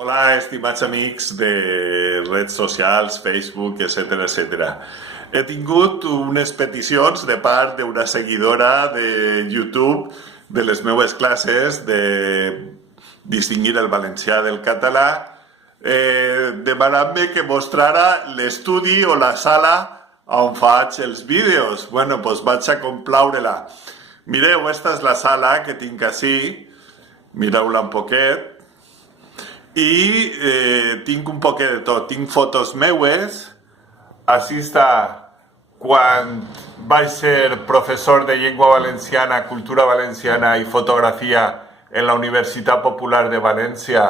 Hola, estimats amics de redes socials, Facebook, etc etc. He tingut unes peticions de part d'una seguidora de YouTube de les meves classes de distingir el valencià del català, demanant-me que mostrara l'estudi o la sala on faig els vídeos. Bueno, doncs vaig a complaure-la. Mireu, esta és la sala que tinc ací. Mireu-la un poquet. I tinc un poquet de tot. Tinc fotos meues. Així està quan vaig ser professor de llengua valenciana, cultura valenciana i fotografia en la Universitat Popular de València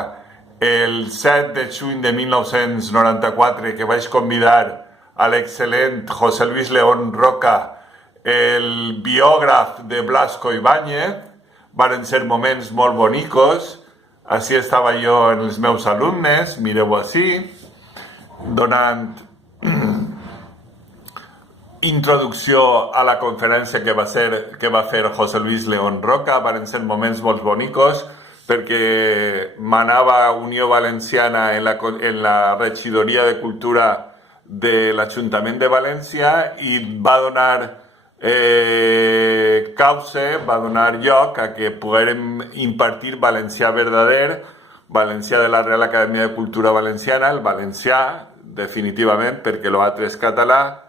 el 7 de juny de 1994, que vaig convidar a l'excel·lent José Luis León Roca, el biògraf de Blasco Ibáñez. Varen ser moments molt bonicos. Així estava jo en els meus alumnes, mireu així, donant introducció a la conferència que va fer José Luis León Roca. Varen ser moments molt bonicos perquè manava Unió Valenciana en la regidoria de cultura de l'Ajuntament de València i va donar va donar lloc a que poguérem impartir valencià verdader, valencià de la Real Acadèmia de Cultura Valenciana, el valencià, definitivament, perquè l'altre és català.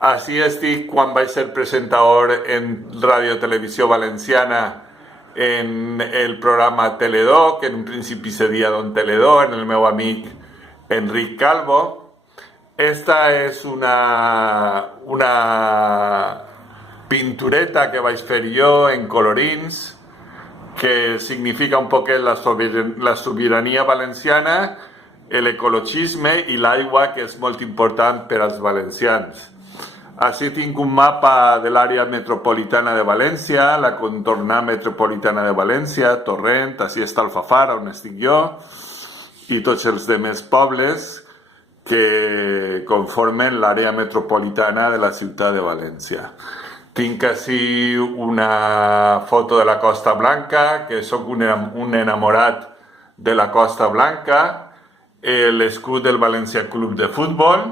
Així estic quan vaig ser presentador en Ràdio Televisió Valenciana en el programa Teledó, que en un principi seria Don Teledó, en el meu amic Enric Calvo. Esta és una pintureta que vaig fer jo en colorins, que significa un poquet la sobirania valenciana, l'ecologisme i l'aigua, que és molt important per als valencians. Així tinc un mapa de l'àrea metropolitana de València, la contornada metropolitana de València, Torrent, així està Alfafar, on estic jo, i tots els demés pobles que conformen l'àrea metropolitana de la ciutat de València. Tinc així una foto de la Costa Blanca, que sóc un enamorat de la Costa Blanca, l'escut del València Club de Futbol.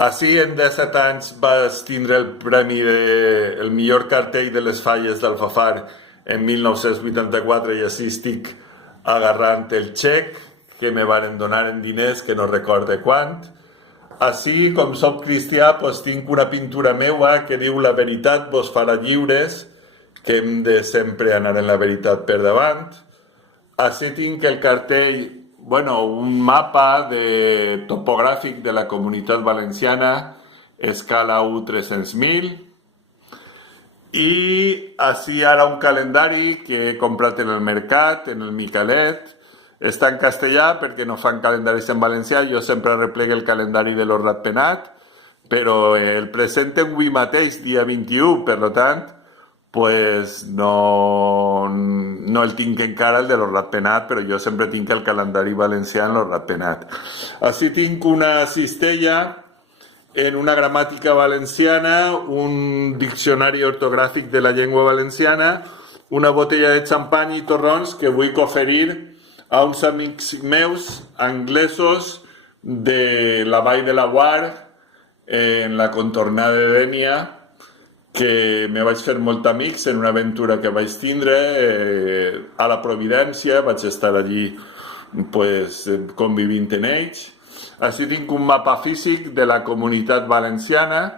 Així, en 17 anys vaig tindre el premi del millor cartell de les falles d'Alfafar en 1984 i així estic agarrant el xec que me varen donar en diners, que no recorde quant. Així, com soc cristià, doncs tinc una pintura meua que diu "La veritat vos farà lliures", que hem de sempre anar en la veritat per davant. Així tinc el cartell, un mapa topogràfic de la Comunitat Valenciana, escala 1/300.000. I així ara un calendari que he comprat en el mercat, en el Micalet. Està en castellà perquè no fan calendaris en valencià. Jo sempre replegue el calendari de los Ratpenat, però el presenten avui mateix, dia 21, per tant, no el tinc encara, el de los Ratpenat, però jo sempre tinc el calendari valencià en los Ratpenat. Així tinc una cistella en una gramàtica valenciana, un diccionari ortogràfic de la llengua valenciana, una botella de xampany i torrons que vull oferir a uns amics meus anglesos de la Vall de Laguar, en la contornada de Dénia, que me vaig fer molt amics en una aventura que vaig tindre a la Providència. Vaig estar allí convivint en ells. Així tinc un mapa físic de la Comunitat Valenciana,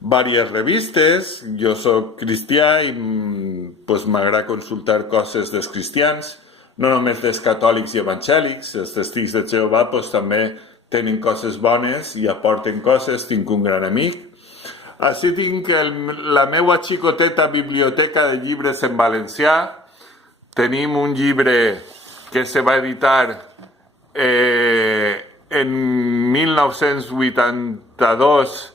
diverses revistes. Jo soc cristià i m'agrada consultar coses dels cristians, no només dels catòlics i evangèlics. Els testigs de Jehovà també tenen coses bones i aporten coses. Tinc un gran amic. Així tinc la meva xicoteta biblioteca de llibres en valencià. Tenim un llibre que se va editar en 1982,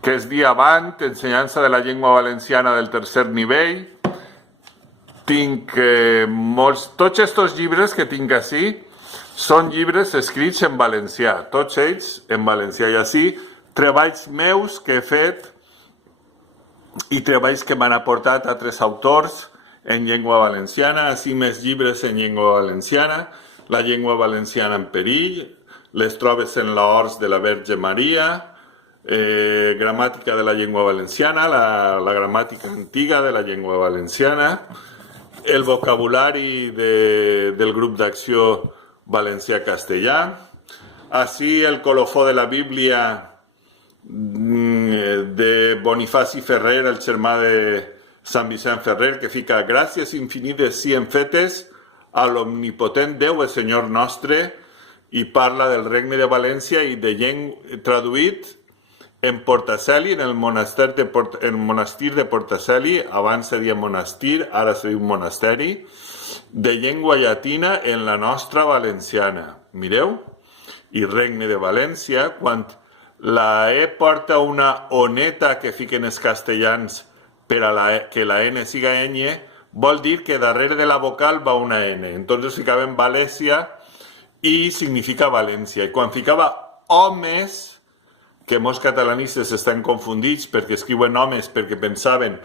que es dia Avant, ensenyança de la llengua valenciana del tercer nivell. Tinc tots aquests llibres que tinc així són llibres escrits en valencià, tots ells en valencià. I així, treballs meus que he fet i treballs que m'han aportat altres autors en llengua valenciana, així més llibres en llengua valenciana, la llengua valenciana en perill, les trobes en l'Horts de la Verge Maria, gramàtica de la llengua valenciana, la gramàtica antiga de la llengua valenciana, el vocabulari del grup d'acció valencià-castellà, així el colofó de la Bíblia de Bonifaci Ferrer, el germà de Sant Vicent Ferrer, que fica gràcies infinites sien fetes a l'omnipotent Déu, el Senyor nostre, i parla del Regne de València i traduït en Portaceli, en el monestir de Portaceli, abans se deia monestir, ara se diu monasteri, de llengua llatina en la nostra valenciana. Mireu? I Regne de València, quan la E porta una oneta que fiquen els castellans per a que la N siga ñ, vol dir que darrere de la vocal va una N. Entonces ficaven València i significa València. I quan ficava homes, que molts catalanistes estan confundits perquè escriuen homes perquè pensaven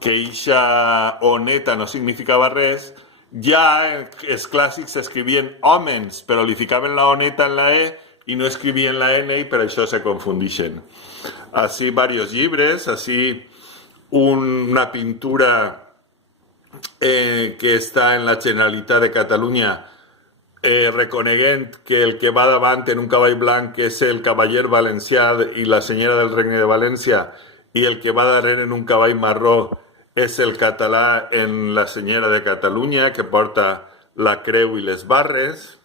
que eixa oneta no significava res, ja els clàssics escrivien hòmens, però li ficaven la oneta en la E i no escrivien la N i per això se confundixen. Així, diversos llibres, així una pintura que està en la Generalitat de Catalunya reconeguent que el que va davant en un cavall blanc és el cavaller valencià i la senyora del Regne de València i el que va darrere en un cavall marró és el català en la senyora de Catalunya que porta la creu i les barres.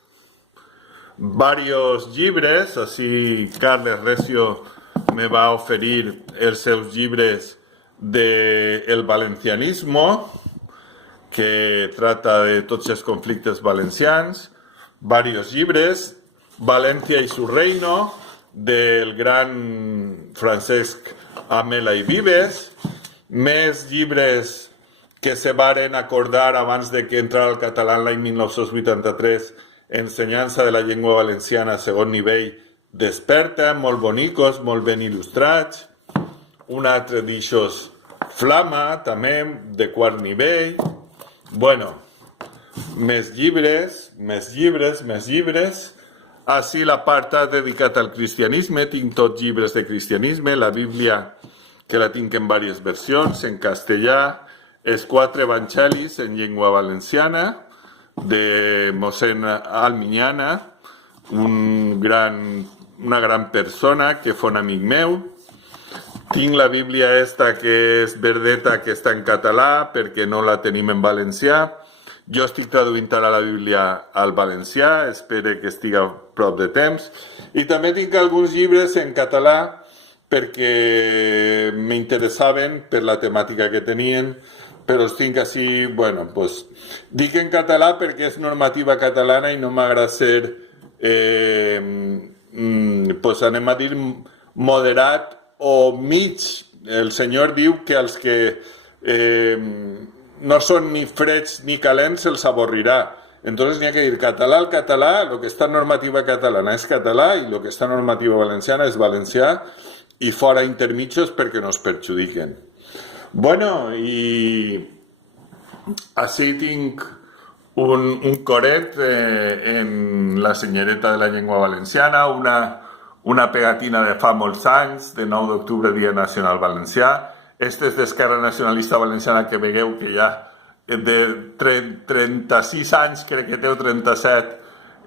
Varios llibres, així Carles Recio me va oferir els seus llibres del valencianismo, que trata de tots els conflictes valencians, varios llibres, València i su reino, del gran Francesc Amela i Vives, més llibres que se varen acordar abans de que entrara el català l'any 1983, ensenyança de la llengua valenciana a segon nivell, desperta, molt bonicos, molt ben il·lustrats, un altre d'ixos Flama, també, de quart nivell. Bueno, més llibres. Així l'apartat dedicat al cristianisme, tinc tots llibres de cristianisme, la Bíblia, que la tinc en diverses versions, en castellà, els 4 evangelis en llengua valenciana, de mossèn Alminyana, una gran persona que fou un amic meu. Tinc la Bíblia esta que és verdeta, que està en català, perquè no la tenim en valencià. Jo estic traduint ara la Bíblia al valencià, espero que estigui a prop de temps. I també tinc alguns llibres en català perquè m'interessaven per la temàtica que tenien, però els tinc així, bueno, pues, dic en català perquè és normativa catalana i no m'agrada ser, pues anem a dir, moderat o mig. El senyor diu que els que no són ni freds ni calents se'ls avorrirà. Entonces n'hi ha que dir català al català, el que està en normativa catalana és català i el que està en normativa valenciana és valencià i fora intermitjos perquè no es perjudiquen. Bueno, i així tinc un coret en la senyoreta de la llengua valenciana, una pegatina de fa molts anys, de 9 d'octubre, Dia Nacional Valencià. Este és d'Esquerra Nacionalista Valenciana, que vegueu que ja de 36 anys, crec que té 37,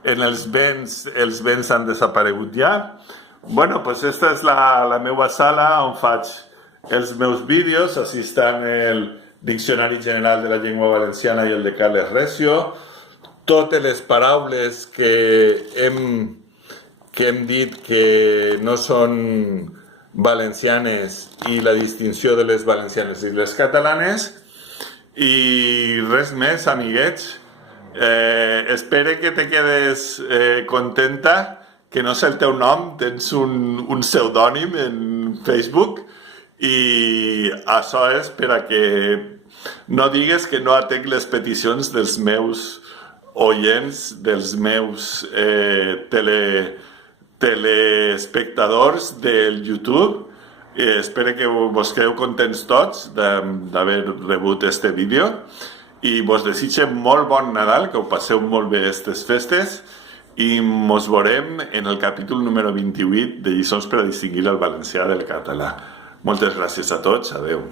en els vents han desaparegut ja. Bueno, pues esta és la meva sala on faig els meus vídeos, així estan el Diccionari General de la Llengua Valenciana i el de Carles Recio. Totes les paraules que hem dit que no són valencianes i la distinció de les valencianes i les catalanes. I res més, amiguets. Espero que te quedes contenta, que no sé el teu nom, tens un pseudònim en Facebook, i això és per a que no digues que no atenc les peticions dels meus oients, dels meus telespectadors del YouTube. Espero que vos quedeu contents tots d'haver rebut este vídeo i vos desitge molt bon Nadal, que ho passeu molt bé aquestes festes, i mos veurem en el capítol número 28 de Lliçons per a distingir el valencià del català. Moltes gràcies a tots, adeu.